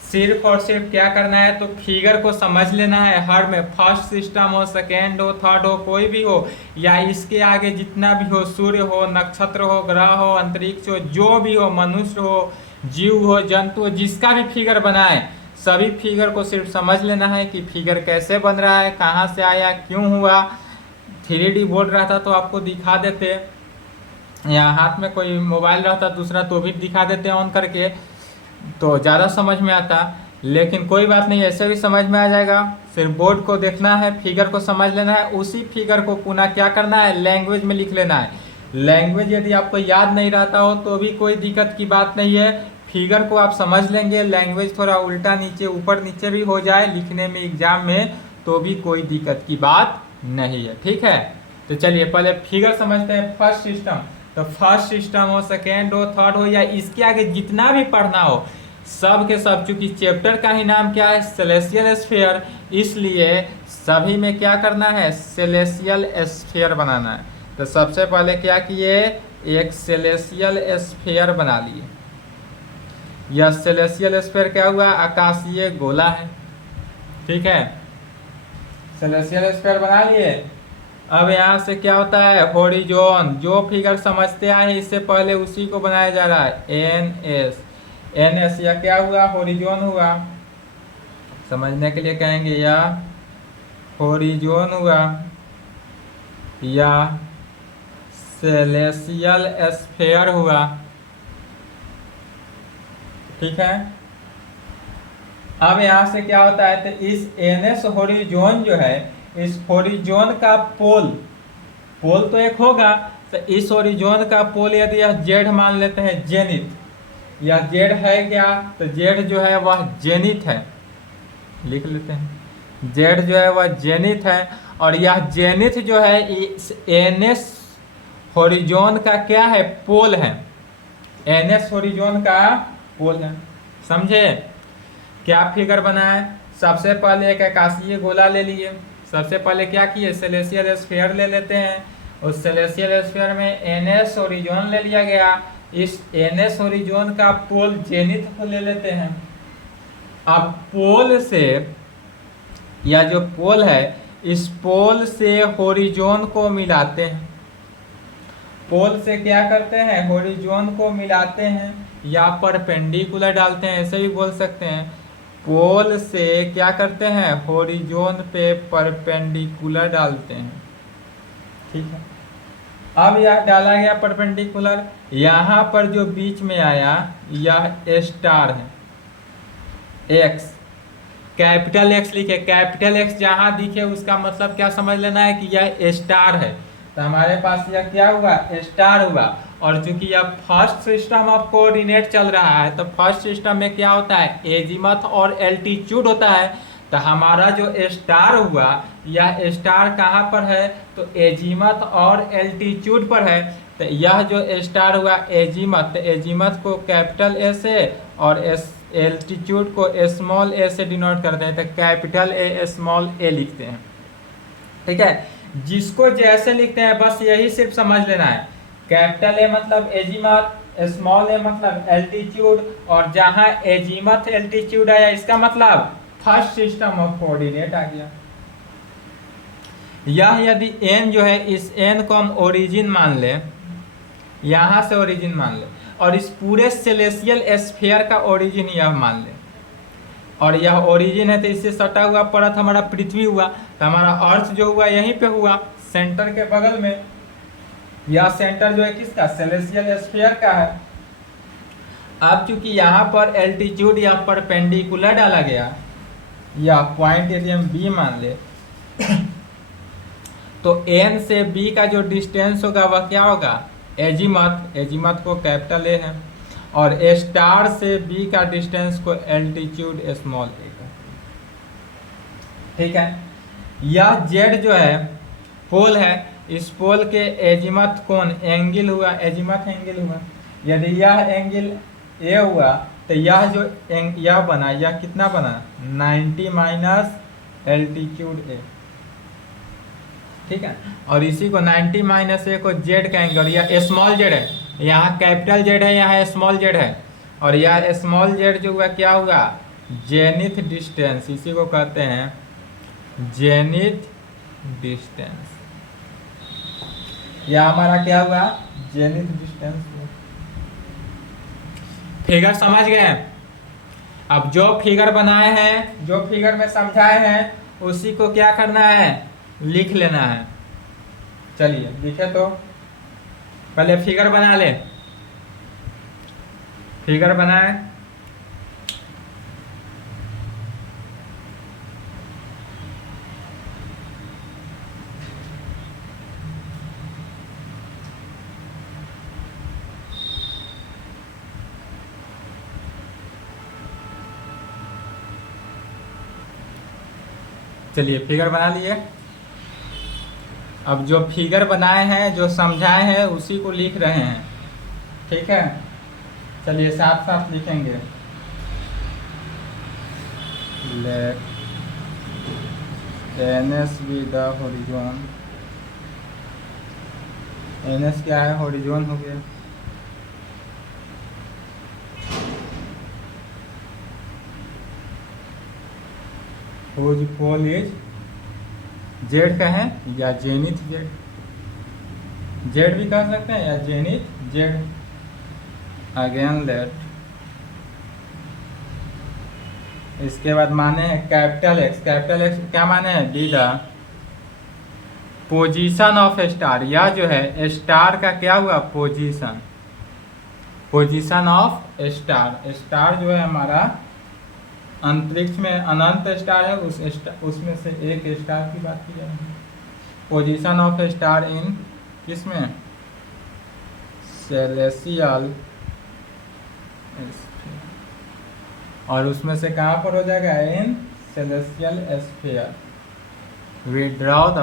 सिर्फ और सिर्फ क्या करना है, तो फिगर को समझ लेना है। हर में फर्स्ट सिस्टम हो, सेकेंड हो, थर्ड हो, कोई भी हो, या इसके आगे जितना भी हो, सूर्य हो, नक्षत्र हो, ग्रह हो, अंतरिक्ष हो, जो भी हो, मनुष्य हो, जीव हो, जंतु हो, जिसका भी फिगर बनाए, सभी फिगर को सिर्फ समझ लेना है कि फिगर कैसे बन रहा है, कहाँ से आया, क्यों हुआ। 3D बोर्ड रहता तो आपको दिखा देते, या हाथ में कोई मोबाइल रहता दूसरा तो भी दिखा देते ऑन करके, तो ज़्यादा समझ में आता। लेकिन कोई बात नहीं, ऐसे भी समझ में आ जाएगा। सिर्फ बोर्ड को देखना है, फिगर को समझ लेना है, उसी फिगर को पुनः क्या करना है, लैंग्वेज में लिख लेना है। लैंग्वेज यदि आपको याद नहीं रहता हो तो भी कोई दिक्कत की बात नहीं है, फिगर को आप समझ लेंगे। लैंग्वेज थोड़ा उल्टा नीचे ऊपर नीचे भी हो जाए लिखने में एग्जाम में तो भी कोई दिक्कत की बात नहीं है, ठीक है। तो चलिए पहले फिगर समझते हैं। फर्स्ट सिस्टम, तो फर्स्ट सिस्टम हो, सेकेंड हो, थर्ड हो, या इसके आगे जितना भी पढ़ना हो, सब के सब, चूंकि चैप्टर का ही नाम क्या है, सेलेस्टियल स्फीयर, इसलिए सभी में क्या करना है, सेलेस्टियल स्फीयर बनाना है। तो सबसे पहले क्या किए, एक सेलेस्टियल स्फीयर बना लिए, यह सेलेसियल स्फीयर क्या हुआ, आकाशीय गोला है। ठीक है, सेलेसियल स्फीयर बना लिए। अब यहाँ से क्या होता है, होरिजोन, जो फिगर समझते आए इससे पहले उसी को बनाया जा रहा है, एन एस। एन एस या क्या हुआ, होरिजोन हुआ। समझने के लिए कहेंगे या होरिजोन हुआ या सेलेसियल स्फीयर हुआ। ठीक है, अब यहाँ से क्या होता है, तो इस एन एस होरिजोन जो है, इस होरिजोन का पोल, पोल तो एक होगा, तो इस होरिजोन का पोल यदि यह जेड मान लेते हैं, जेनिथ, या जेड है क्या, तो जेड जो है वह जेनिथ है, लिख लेते हैं, जेड जो है वह जेनिथ है। और यह जेनिथ जो है इस एन एस होरिजोन का क्या है, पोल है, एन एस होरिजोन का पोल है। समझे, क्या फिगर बनाए, सबसे पहले एक आकाशीय गोला ले लिए। सबसे पहले क्या किए, सेलेसियल स्फीयर ले लेते हैं। उस सेलेसियल स्फीयर में एन एस होरिजोन ले लिया गया। इस एन एस होरिजोन का पोल जेनिथ को ले लेते हैं। अब पोल से, या जो पोल है, इस पोल से होरिजोन को मिलाते हैं। पोल से क्या करते हैं, होरिजोन को मिलाते हैं, या परपेंडिकुलर डालते हैं, ऐसे भी बोल सकते हैं। पोल से क्या करते हैं, होरिजोन पे परपेंडिकुलर डालते हैं। ठीक है, अब यह डाला गया परपेंडिकुलर, यहाँ पर जो बीच में आया यह स्टार है, एक्स, कैपिटल एक्स लिखे। कैपिटल एक्स जहां दिखे उसका मतलब क्या समझ लेना है कि यह स्टार है। तो हमारे पास यह क्या हुआ, स्टार हुआ। और चूंकि यह फर्स्ट सिस्टम ऑफ कोऑर्डिनेट चल रहा है, तो फर्स्ट सिस्टम में क्या होता है, एजीमथ और एल्टीट्यूड होता है। तो हमारा जो स्टार हुआ, यह स्टार कहाँ पर है, तो एजीमथ और एल्टीट्यूड पर है। तो यह जो स्टार हुआ एजीमथ, एजीमथ को कैपिटल ए से और एल्टीट्यूड को स्मॉल ए से डिनोट करते हैं, तो कैपिटल ए स्मॉल ए लिखते हैं। ठीक है, जिसको जैसे लिखते हैं बस यही सिर्फ समझ लेना है। कैपिटल ए मतलब एजीमथ, स्मॉल ए मतलब एल्टीट्यूड, और जहां एजीमथ एल्टीट्यूड आया इसका मतलब फर्स्ट सिस्टम ऑफ कोऑर्डिनेट आ गया। यह यदि एन जो है, इस एन को हम ओरिजिन मान ले, यहां से ओरिजिन मान ले, और इस पूरे सेलेसियल स्फीयर का ओरिजिन यह मान ले, और यह ओरिजिन है तो इससे सटा हुआ परत हमारा पृथ्वी हुआ। तो हमारा अर्थ जो हुआ यहीं पे हुआ, सेंटर के बगल में। यह सेंटर जो है किसका, सेलेसियल स्फीयर का है। अब चूंकि यहाँ पर एल्टीट्यूड या परपेंडिकुलर डाला गया, या पॉइंट यदि हम बी मान ले, तो एन से बी का जो डिस्टेंस होगा वह क्या होगा, एजीमथ, एजीमथ को कैपिटल ए है, और स्टार से बी का डिस्टेंस को एल्टीट्यूड स्मॉल ए का। ठीक है, यह जेड जो है पोल है, इस पोल के एजीमथ कोण एंगल हुआ, एजीमथ एंगल हुआ। यदि यह एंगल ए हुआ तो यह जो यह बना, यह कितना बना, 90 माइनस एल्टीट्यूड ए। ठीक है, और इसी को 90 माइनस ए को जेड कहेंगे, और यह स्मॉल जेड है, यहाँ कैपिटल जेड है, यहाँ स्मॉल जेड है, और यह स्मॉल जेड जो हुआ क्या हुआ, जेनिथ डिस्टेंस, इसी को कहते हैं जेनिथ डिस्टेंस। यह हमारा क्या हुआ, जेनिथ डिस्टेंस। फिगर समझ गए। अब जो फिगर बनाए हैं, जो फिगर में समझाए हैं, उसी को क्या करना है, लिख लेना है। चलिए लिखे, तो पहले फिगर बना ले। फिगर बनाए, चलिए फिगर बना लिए। अब जो फिगर बनाए हैं, जो समझाए हैं, उसी को लिख रहे हैं। ठीक है, चलिए साथ साथ लिखेंगे। Let N S B the horizon, N S क्या है, होरिजोन हो गया। हुज पोल इज जेड का है या जेनिथ जेड, जेड भी कह सकते हैं या जेनिथ जेड। अगेन लेट, इसके बाद माने हैं कैपिटल एक्स, कैपिटल एक्स क्या माने हैं, be the position of star, यह जो है स्टार का क्या हुआ position, position of star, star जो है हमारा अंतरिक्ष में अनंत स्टार है, उसमें से एक स्टार की बात की जाएगी। पोजीशन ऑफ स्टार इन किसमें, सेलेसियल, और उसमें से कहाँ पर हो जाएगा, in celestial sphere. We draw the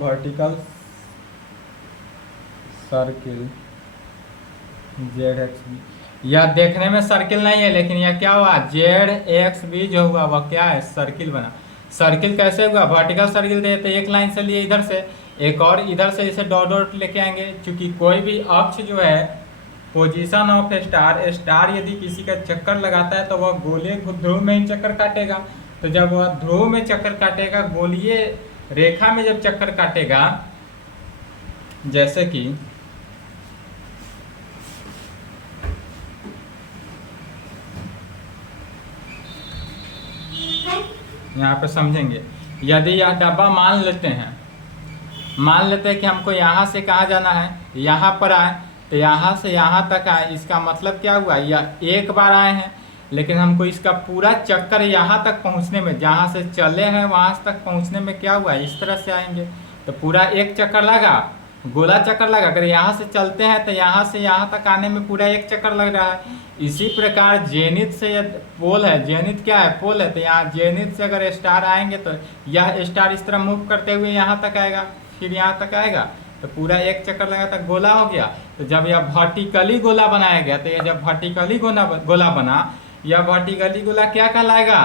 vertical circle Z X B. यह देखने में सर्किल नहीं है, लेकिन यह क्या हुआ, जेड एक्स बी जो हुआ वह क्या है, सर्किल बना। सर्किल कैसे हुआ, वर्टिकल सर्किल देते एक लाइन से लिए इधर से, एक और इधर से इसे डॉट डॉट लेके आएंगे, क्योंकि कोई भी अक्ष जो है पोजीशन ऑफ स्टार, स्टार यदि किसी का चक्कर लगाता है तो वह गोलीय ध्रुव में ही चक्कर काटेगा। तो जब वह ध्रुव में चक्कर काटेगा, गोलीय रेखा में जब चक्कर काटेगा, जैसे कि यहाँ पे समझेंगे, यदि यह डब्बा मान लेते हैं कि हमको यहाँ से कहाँ जाना है, यहाँ पर आए, तो यहाँ से यहाँ तक आए, इसका मतलब क्या हुआ, यह एक बार आए हैं, लेकिन हमको इसका पूरा चक्कर यहाँ तक पहुँचने में, जहाँ से चले हैं वहाँ तक पहुँचने में क्या हुआ, इस तरह से आएंगे, तो पूरा एक चक्कर लगा, गोला चक्कर लगा। अगर यहाँ से चलते हैं तो यहाँ से यहाँ तक आने में पूरा एक चक्कर लग रहा है। इसी प्रकार जेनिथ से पोल है, जेनिथ क्या है, पोल है, तो यहाँ जेनिथ से अगर स्टार आएंगे तो यह स्टार इस तरह मूव करते हुए यहाँ तक आएगा, फिर यहाँ तक आएगा, तो पूरा एक चक्कर लगा तक गोला हो गया। तो जब यह वर्टिकली गोला बनाया गया, तो यह जब वर्टिकली गोला बना, यह वर्टिकली गोला क्या कहलाएगा,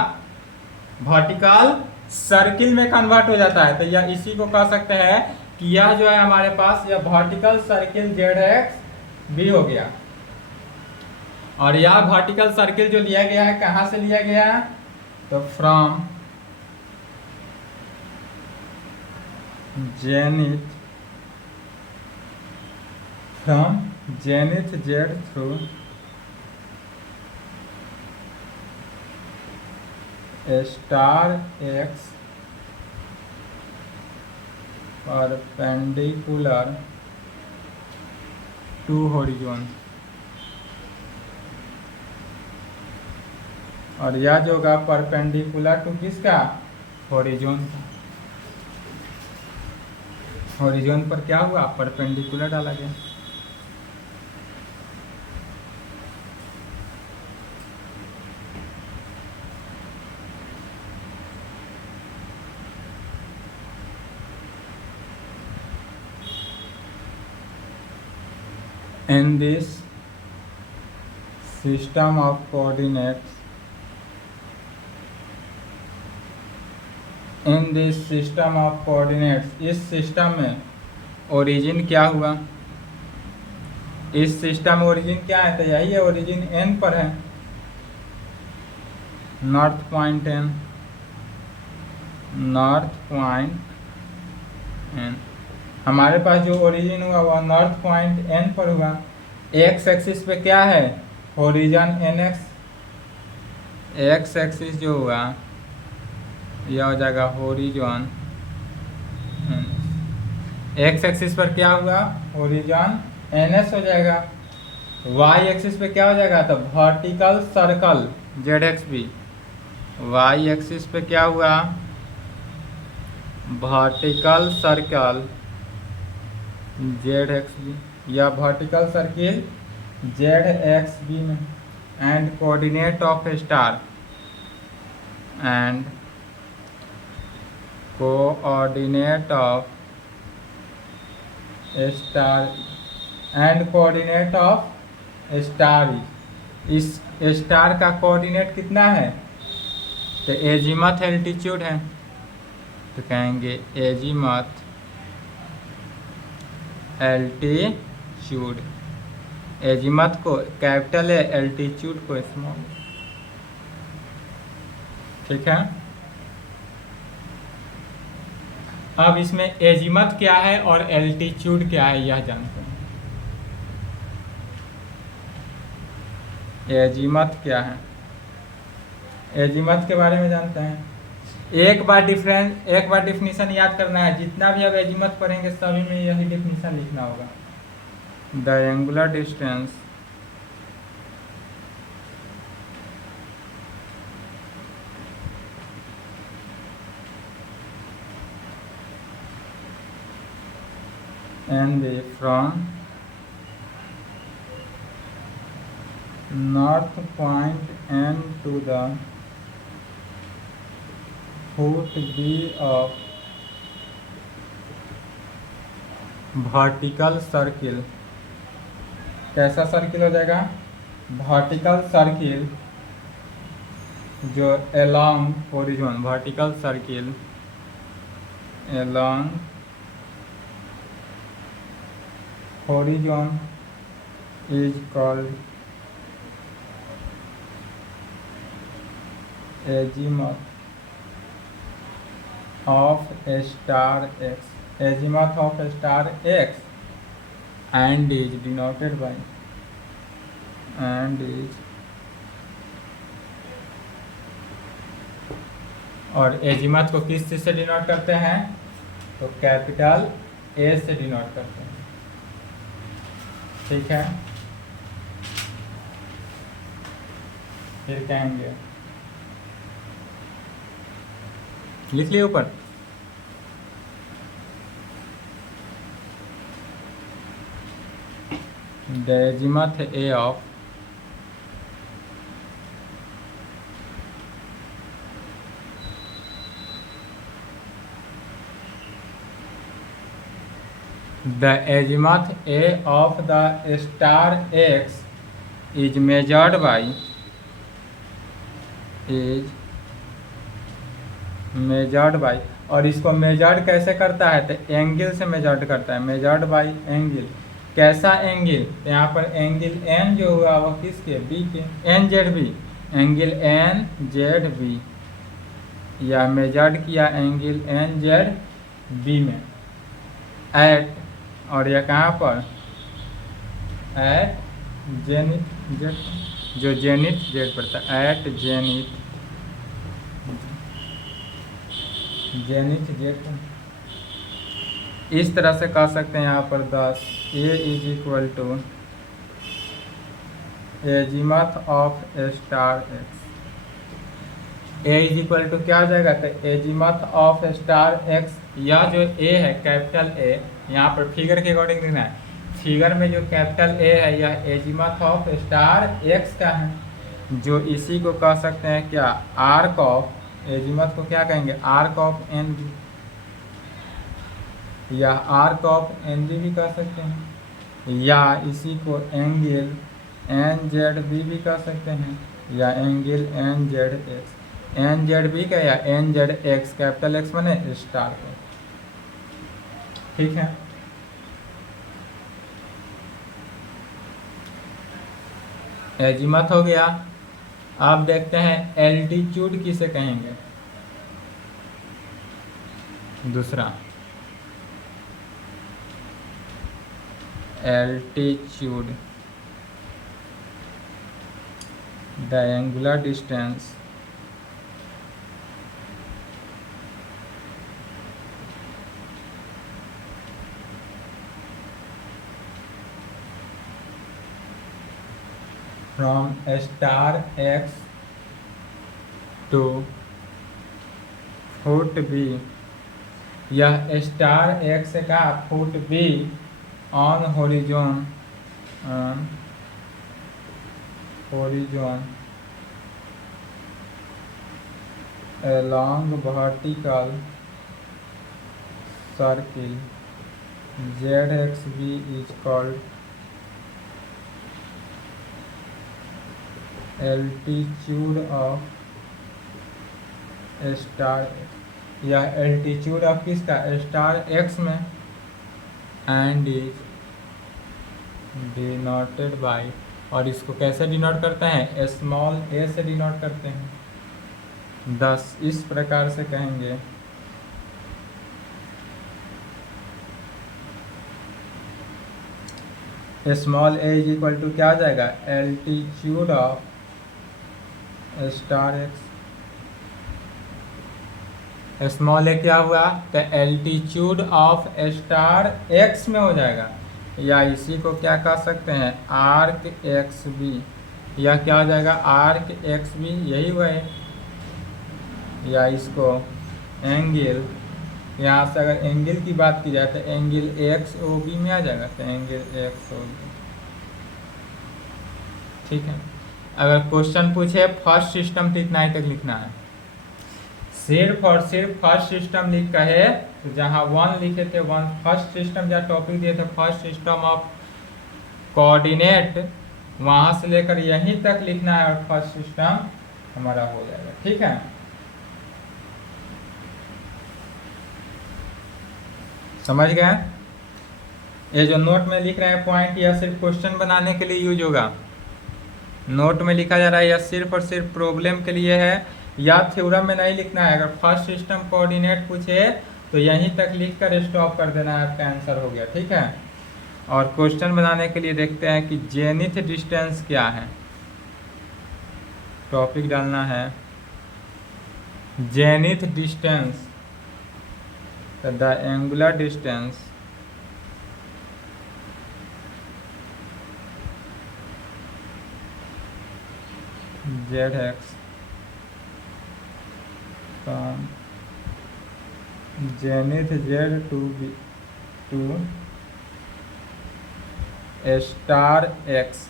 वर्टिकल सर्किल में कन्वर्ट हो जाता है। तो यह इसी को कह सकते हैं कि यह जो है हमारे पास यह vertical circle Z X B हो गया। और यह वर्टिकल सर्किल जो लिया गया है कहाँ से लिया गया है, तो from zenith Z through star X perpendicular to horizon. और यह जो होगा परपेंडिकुलर टू किसका, होरिजोन का। होरिजोन पर क्या हुआ, परपेंडिकुलर डाला गया। In this system of coordinates, इस सिस्टम में ओरिजिन क्या हुआ, इस सिस्टम में ओरिजिन क्या है, तो यही है, ओरिजिन एन पर है, नॉर्थ पॉइंट एन, हमारे पास जो ओरिजिन हुआ वह नॉर्थ पॉइंट एन पर हुआ। एक्स एक्सिस पे क्या है, horizon N X, X axis जो हुआ यह हो जाएगा होरिजन, एक्स एक्सिस पर क्या हुआ, होरिजन एन एस हो जाएगा। वाई एक्सिस पे क्या हो जाएगा, तो vertical circle Z X B, Y axis पे क्या हुआ, vertical circle Z X B, या vertical circle Z X B में, and coordinate of star, and coordinate of star, and coordinate of star, इस स्टार का कोऑर्डिनेट कितना है, तो एजीमथ एल्टीट्यूड है, तो कहेंगे एजीमथ एल्टीट्यूड, एजीमथ को कैपिटल है, एल्टीट्यूड को स्मॉल। ठीक है, अब इसमें एजीमथ क्या है और एल्टीट्यूड क्या है यह जानते हैं। एजीमथ क्या है, एजीमथ के बारे में जानते हैं। एक बार डिफिनीशन याद करना है, जितना भी अब एजीमथ पढ़ेंगे सभी में यही डिफिनीशन लिखना होगा। The angular distance and the from north point N to the foot B of vertical circle। कैसा सर्किल हो जाएगा, वर्टिकल सर्किल जो along horizon, vertical circle along horizon is called azimuth of star x, azimuth of star x, and is denoted by and is, और एजीमथ को किस चीज से denote करते हैं, तो कैपिटल ए से डिनोट करते हैं। ठीक है, फिर कहेंगे, लिख लिए ऊपर, the azimuth A of the azimuth A of the star X is measured by और इसको मेजर्ड कैसे करता है, तो एंगल से मेजर्ड करता है, मेजर्ड बाय एंगल। कैसा एंगल, तो यहाँ पर एंगल एन जो हुआ वो किसके, बी के, N Z B, angle N Z B, या मेजर्ड किया एंगल एन जेड बी में एट, और यह कहाँ पर, एट जेनिथ जेड, जो जेनिथ जेड पड़ता है, एट जेनिथ जेड। इस तरह से कह सकते हैं यहाँ पर 10 A is equal to azimuth of star X. A is equal to क्या हो जाएगा, तो एजीमथ ऑफ स्टार एक्स, यह जो ए है कैपिटल ए, यहाँ पर फिगर के अकॉर्डिंग लिखना है, फिगर में जो कैपिटल ए है यह एजीमथ ऑफ स्टार एक्स का है, जो इसी को कह सकते हैं क्या, आर्क ऑफ, एजीमथ को क्या कहेंगे, आर्क ऑफ एन बी, या आर्क ऑफ एन बी भी कह सकते हैं, या इसी को एंगल एन जेड बी भी कह सकते हैं, या angle N Z X, N Z B का या N Z X, capital X बने स्टार को। ठीक है, एजीमथ हो गया। आप देखते हैं एल्टीट्यूड किसे कहेंगे, दूसरा altitude, the angular distance from star X to foot B, यह स्टार एक्स का foot B on horizon along vertical circle ZXB is called altitude of star X, यह एल्टीट्यूड ऑफ किसका, स्टार एक्स में, and is denoted by, और इसको कैसे denote करते हैं, स्मॉल ए से डिनोट करते हैं 10, इस प्रकार से कहेंगे। Small A is equal to क्या आ जाएगा, altitude of star X. Small A क्या हुआ, तो एल्टीट्यूड ऑफ स्टार एक्स में हो जाएगा, या इसी को क्या कह सकते हैं, आर्क एक्स बी, या क्या हो जाएगा, आर्क एक्स बी, यही हुआ है। या इसको एंगल, यहाँ से अगर एंगल की बात की जाए तो एंगल एक्स ओ बी में आ जाएगा, तो एंगल एक्स ओ बी। ठीक है, अगर क्वेश्चन पूछे फर्स्ट सिस्टम तो इतना ही तक लिखना है, सिर्फ और सिर्फ फर्स्ट सिस्टम लिख कहे तो जहाँ 1 लिखे थे 1 फर्स्ट सिस्टम, जहाँ टॉपिक दिए थे फर्स्ट सिस्टम ऑफ कोऑर्डिनेट, वहाँ से लेकर यहीं तक लिखना है और फर्स्ट सिस्टम हमारा हो जाएगा। ठीक है, समझ गए। ये जो नोट में लिख रहे हैं पॉइंट, यह सिर्फ क्वेश्चन बनाने के लिए यूज होगा। नोट में लिखा जा रहा है यह सिर्फ और सिर्फ प्रॉब्लम के लिए है, या थ्योरम में नहीं लिखना है। अगर फर्स्ट सिस्टम कोऑर्डिनेट पूछे तो यहीं तक लिख कर स्टॉप कर देना है, आपका आंसर हो गया। ठीक है, और क्वेश्चन बनाने के लिए देखते हैं कि जेनिथ डिस्टेंस क्या है। टॉपिक डालना है zenith distance, the angular distance ZX from zenith Z to star X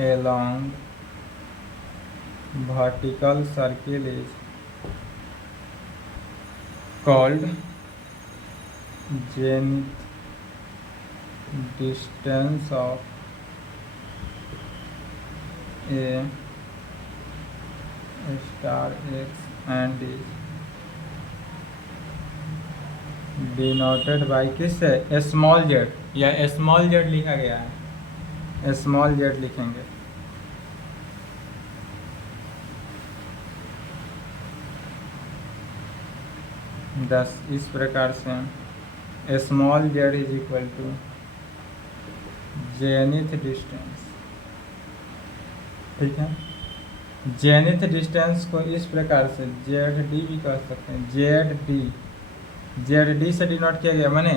along vertical circle is called zenith distance of a star X and is denoted by किससे, स्मॉल जेड, या small Z लिखा गया है, small Z लिखेंगे। दस, इस प्रकार से small Z is equal to zenith distance. ठीक है, जेनिथ डिस्टेंस को इस प्रकार से जेड डी भी कह सकते हैं, जेड डी से डिनोट किया गया, माने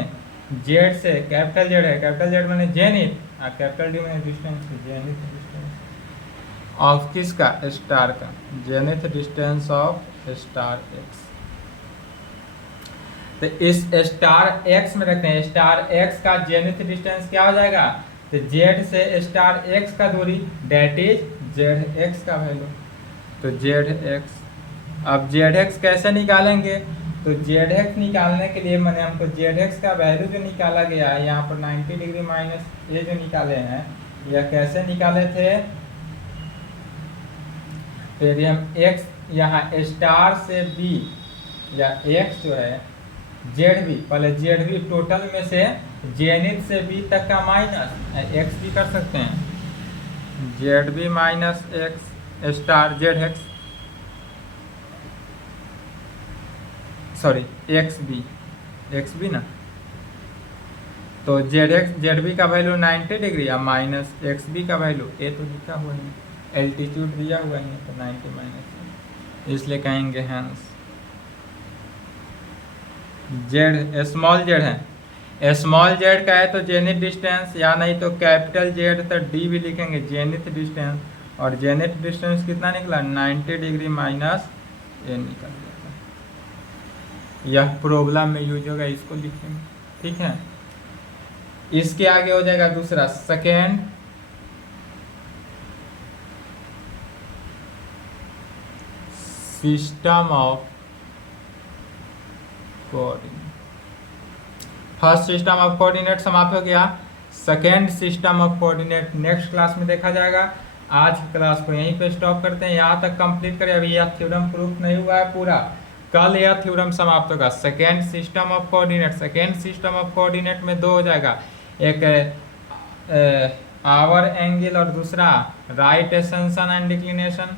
जेड से कैपिटल जेड है, कैपिटल जेड माने जेनिथ, और कैपिटल डी माने डिस्टेंस, जेनिथ डिस्टेंस ऑफ किसका, स्टार का, zenith distance of star x. तो इस स्टार एक्स में रखते हैं, स्टार एक्स का जेनिथ डिस्टेंस क्या हो जाएगा, तो जेड से स्टार एक्स का दूरी, डेट इज जेड एक्स का वैल्यू, तो जेड एक्स। अब जेड एक्स कैसे निकालेंगे, तो जेड एक्स निकालने के लिए मैंने हमको जेड एक्स का वैल्यू जो निकाला गया है यहाँ पर 90 डिग्री माइनस ये जो निकाले हैं, यह कैसे निकाले थे, तो यदि हम एक्स यहाँ स्टार से बी, या एक्स जो है जेड बी, पहले जेड बी टोटल में से जेनिथ से बी तक का माइनस एक्स भी कर सकते हैं, Z B minus X star Z X, sorry X B ना, तो जेड बी का वैल्यू 90 डिग्री या माइनस एक्स बी का वैल्यू, ये तो लिखा हुआ है, एल्टीट्यूड दिया हुआ है तो 90 माइनस, इसलिए कहेंगे हैंस जेड स्मॉल जेड है, स्मॉल जेड का है तो जेनिथ डिस्टेंस, या नहीं तो कैपिटल जेड तो डी भी लिखेंगे, जेनिथ डिस्टेंस, और जेनिथ डिस्टेंस कितना निकला 90 डिग्री माइनस ये निकल जाता है। यह प्रॉब्लम में यूज होगा, इसको लिखेंगे। ठीक है, इसके आगे हो जाएगा दूसरा, second system of coordinate. First system of coordinate समाप्त हो गया, second system of coordinate next class में देखा जाएगा। आज की क्लास को यहीं पे स्टॉप करते हैं, यहाँ तक कंप्लीट करें। अभी यह थ्योरम प्रूफ नहीं हुआ है पूरा, कल यह थ्योरम समाप्त होगा। Second system of coordinate, second system of coordinate में दो हो जाएगा, एक आवर एंगल और दूसरा राइट एसेंशन एंड डिक्लिनेशन।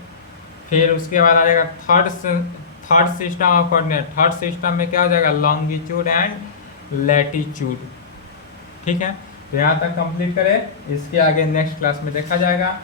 फिर उसके बाद आ जाएगा third system of coordinate. Third system में क्या हो जाएगा, लॉन्गिट्यूड एंड लैटिट्यूड। ठीक है, तो यहाँ तक कंप्लीट करें, इसके आगे नेक्स्ट क्लास में देखा जाएगा।